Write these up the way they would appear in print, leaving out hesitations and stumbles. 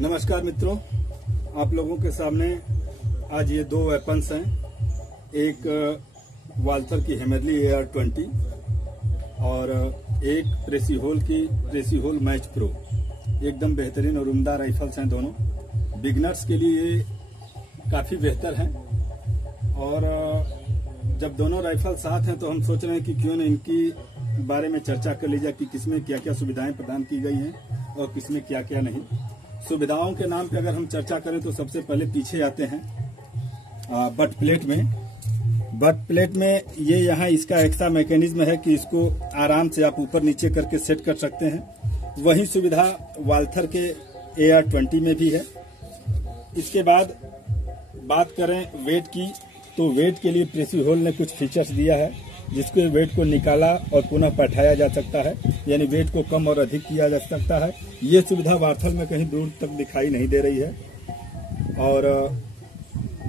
नमस्कार मित्रों, आप लोगों के सामने आज ये दो वेपन्स हैं। एक वाल्थर की हेमरली AR-20 और एक प्रेसीहोल मैच प्रो। एकदम बेहतरीन और उम्दा राइफल्स हैं दोनों। बिगनर्स के लिए ये काफ़ी बेहतर हैं और जब दोनों राइफल साथ हैं तो हम सोच रहे हैं कि क्यों न इनकी बारे में चर्चा कर ली जाए कि किसमें क्या क्या सुविधाएं प्रदान की गई हैं और किसमें क्या क्या नहीं। सुविधाओं के नाम पे अगर हम चर्चा करें तो सबसे पहले पीछे आते हैं बट प्लेट में। बट प्लेट में ये यहाँ इसका एक्स्ट्रा मैकेनिज्म है कि इसको आराम से आप ऊपर नीचे करके सेट कर सकते हैं। वही सुविधा वाल्थर के AR-20 में भी है। इसके बाद बात करें वेट की, तो वेट के लिए प्रेसीहोल ने कुछ फीचर्स दिया है जिसके वेट को निकाला और पुनः बैठाया जा सकता है, यानी वेट को कम और अधिक किया जा सकता है। ये सुविधा वाल्थर में कहीं दूर तक दिखाई नहीं दे रही है। और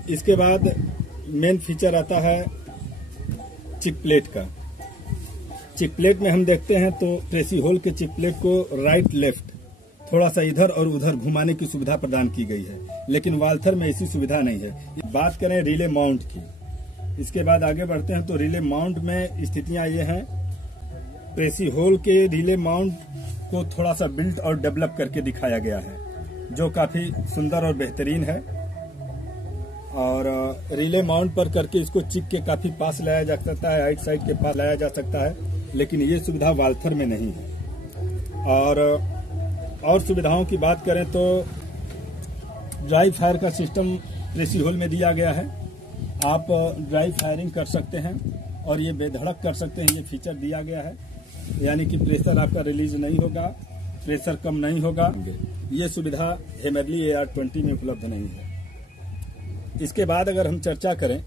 इसके बाद मेन फीचर आता है चिक प्लेट का। चिक प्लेट में हम देखते हैं तो प्रेसीहोल के चिक प्लेट को राइट लेफ्ट थोड़ा सा इधर और उधर घुमाने की सुविधा प्रदान की गई है, लेकिन वाल्थर में ऐसी सुविधा नहीं है। बात करें रिले माउंट की, इसके बाद आगे बढ़ते हैं तो रिले माउंट में स्थितियां ये हैं। प्रेसीहोल के रिले माउंट को थोड़ा सा बिल्ट और डेवलप करके दिखाया गया है, जो काफी सुंदर और बेहतरीन है। और रिले माउंट पर करके इसको चिक के काफी पास लाया जा सकता है, राइट साइड के पास लाया जा सकता है, लेकिन ये सुविधा वाल्थर में नहीं है। और सुविधाओं की बात करें तो ड्राई फायर का सिस्टम प्रेसीहोल में दिया गया है। आप ड्राई फायरिंग कर सकते हैं और ये बेधड़क कर सकते हैं, ये फीचर दिया गया है, यानी कि प्रेशर आपका रिलीज नहीं होगा, प्रेशर कम नहीं होगा। ये सुविधा हेमरली AR-20 में उपलब्ध नहीं है। इसके बाद अगर हम चर्चा करें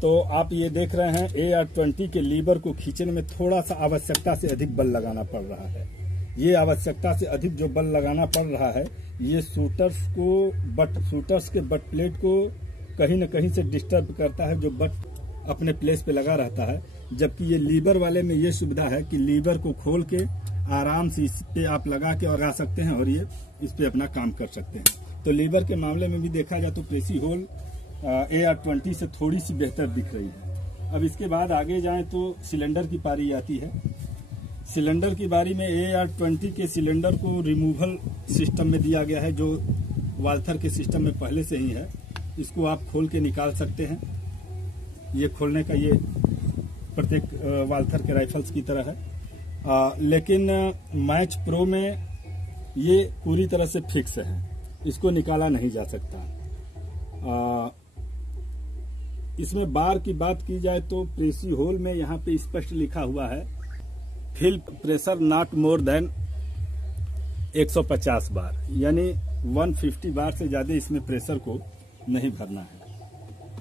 तो आप ये देख रहे हैं AR-20 के लीवर को खींचने में थोड़ा सा आवश्यकता से अधिक बल लगाना पड़ रहा है। ये आवश्यकता से अधिक जो बल लगाना पड़ रहा है, ये शूटर्स के बट प्लेट को कहीं न कहीं से डिस्टर्ब करता है, जो बट अपने प्लेस पे लगा रहता है। जबकि ये लीवर वाले में ये सुविधा है कि लीवर को खोल के आराम से इस पे आप लगा के लगा सकते हैं और ये इस पे अपना काम कर सकते हैं। तो लीवर के मामले में भी देखा जाए तो प्रेसीहोल AR-20 से थोड़ी सी बेहतर दिख रही है। अब इसके बाद आगे जाएं तो सिलेंडर की पारी आती है। सिलेंडर की बारी में AR-20 के सिलेंडर को रिमूवल सिस्टम में दिया गया है, जो वाल्थर के सिस्टम में पहले से ही है। इसको आप खोल के निकाल सकते हैं। ये खोलने का ये प्रत्येक वाल्थर के राइफल्स की तरह है, लेकिन मैच प्रो में ये पूरी तरह से फिक्स है, इसको निकाला नहीं जा सकता। इसमें बार की बात की जाए तो प्रेसीहोल में यहाँ पे स्पष्ट लिखा हुआ है fill pressure not more than 150 bar, यानी 150 बार से ज्यादा इसमें प्रेशर को नहीं भरना है।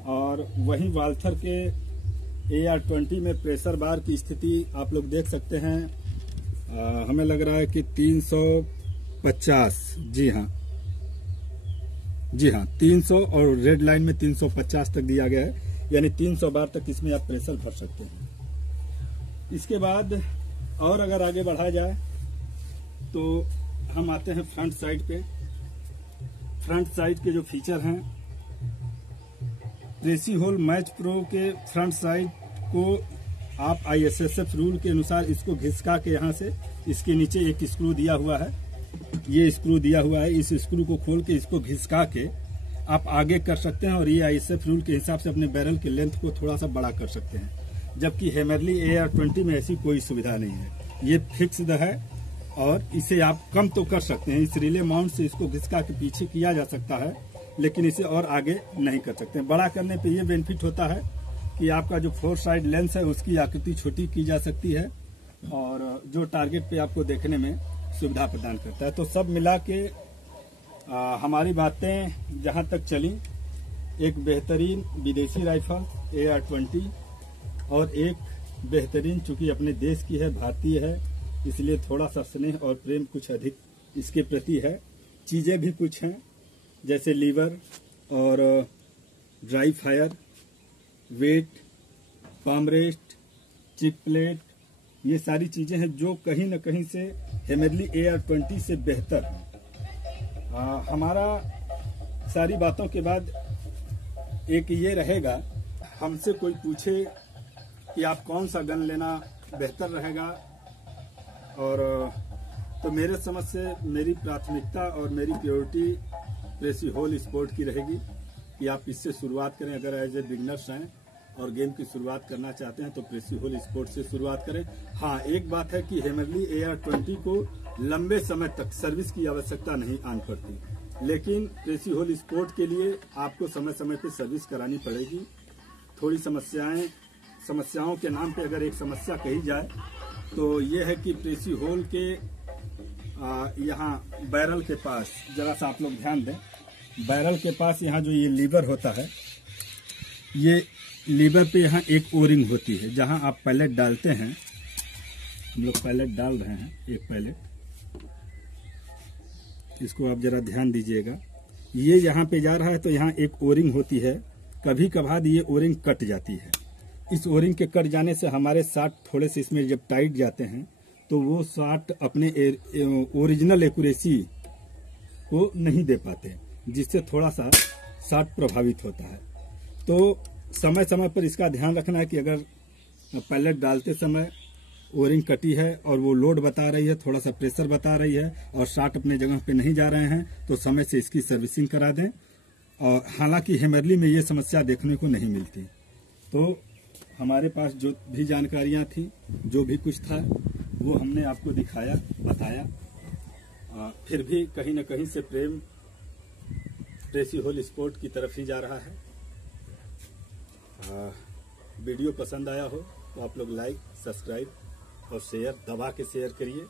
और वही वाल्थर के AR-20 में प्रेशर बार की स्थिति आप लोग देख सकते हैं। हमें लग रहा है कि 350, जी हाँ 300, और रेड लाइन में 350 तक दिया गया है, यानी 300 बार तक इसमें आप प्रेशर भर सकते हैं। इसके बाद और अगर आगे बढ़ा जाए तो हम आते हैं फ्रंट साइड पे। फ्रंट साइड के जो फीचर हैं, प्रेसीहोल मैच प्रो के फ्रंट साइड को आप ISSF रूल के अनुसार इसको घिसका के यहाँ से इसके नीचे एक स्क्रू दिया हुआ है, ये स्क्रू दिया हुआ है, इस स्क्रू को खोल के इसको घिसका के आप आगे कर सकते हैं और ये ISSF रूल के हिसाब से अपने बैरल के लेंथ को थोड़ा सा बड़ा कर सकते हैं। जबकि हेमरली AR-20 में ऐसी कोई सुविधा नहीं है, ये फिक्स्ड है और इसे आप कम तो कर सकते हैं। इस रिले माउंट से इसको घिसका के पीछे किया जा सकता है, लेकिन इसे और आगे नहीं कर सकते। बड़ा करने पे ये बेनिफिट होता है कि आपका जो 4 साइड लेंस है उसकी आकृति छोटी की जा सकती है और जो टारगेट पे आपको देखने में सुविधा प्रदान करता है। तो सब मिला के हमारी बातें जहां तक चली, एक बेहतरीन विदेशी राइफल AR-20 और एक बेहतरीन, चूंकि अपने देश की है, भारतीय है, इसलिए थोड़ा सा स्नेह और प्रेम कुछ अधिक इसके प्रति है। चीजें भी कुछ हैं जैसे लीवर और dry fire, wet, palm rest, cheek plate, ये सारी चीजें हैं जो कहीं न कहीं से हेमरली AR-20 से बेहतर है। हमारा सारी बातों के बाद एक ये रहेगा, हमसे कोई पूछे कि आप कौन सा गन लेना बेहतर रहेगा, और तो मेरे समझ से मेरी प्राथमिकता और मेरी प्रायोरिटी प्रेसियोल स्पोर्ट की रहेगी कि आप इससे शुरुआत करें। अगर एज ए बिगनर्स हैं और गेम की शुरुआत करना चाहते हैं तो प्रेसियोल स्पोर्ट से शुरुआत करें। हाँ, एक बात है कि हेमरली AR-20 को लंबे समय तक सर्विस की आवश्यकता नहीं आन पड़ती, लेकिन प्रेसियोल स्पोर्ट के लिए आपको समय समय पर सर्विस करानी पड़ेगी। थोड़ी समस्याओं के नाम पे अगर एक समस्या कही जाए तो ये है कि प्रेसियोल के यहाँ बैरल के पास, जरा सा आप लोग ध्यान दें, बैरल के पास यहाँ जो ये लीवर होता है, ये लीवर पे यहाँ एक ओरिंग होती है जहाँ आप पैलेट डालते हैं। हम लोग पैलेट डाल रहे हैं, एक पैलेट, इसको आप जरा ध्यान दीजिएगा। ये यहाँ पे जा रहा है तो यहाँ एक ओरिंग होती है, कभी कभार ये ओरिंग कट जाती है। इस ओरिंग के कट जाने से हमारे शॉट थोड़े से इसमें जब टाइट जाते हैं तो वो शॉट अपने ओरिजिनल एक्यूरेसी को नहीं दे पाते, जिससे थोड़ा सा शॉट प्रभावित होता है। तो समय समय पर इसका ध्यान रखना है कि अगर पैलेट डालते समय ओरिंग कटी है और वो लोड बता रही है, थोड़ा सा प्रेशर बता रही है और शॉट अपने जगह पे नहीं जा रहे हैं तो समय से इसकी सर्विसिंग करा दें। और हालांकि हेमरली में ये समस्या देखने को नहीं मिलती। तो हमारे पास जो भी जानकारियां थी, जो भी कुछ था, वो हमने आपको दिखाया, बताया। फिर भी कहीं न कहीं से प्रेम प्रेसियोल स्पोर्ट की तरफ ही जा रहा है। वीडियो पसंद आया हो तो आप लोग लाइक, सब्सक्राइब और शेयर दबा के शेयर करिए।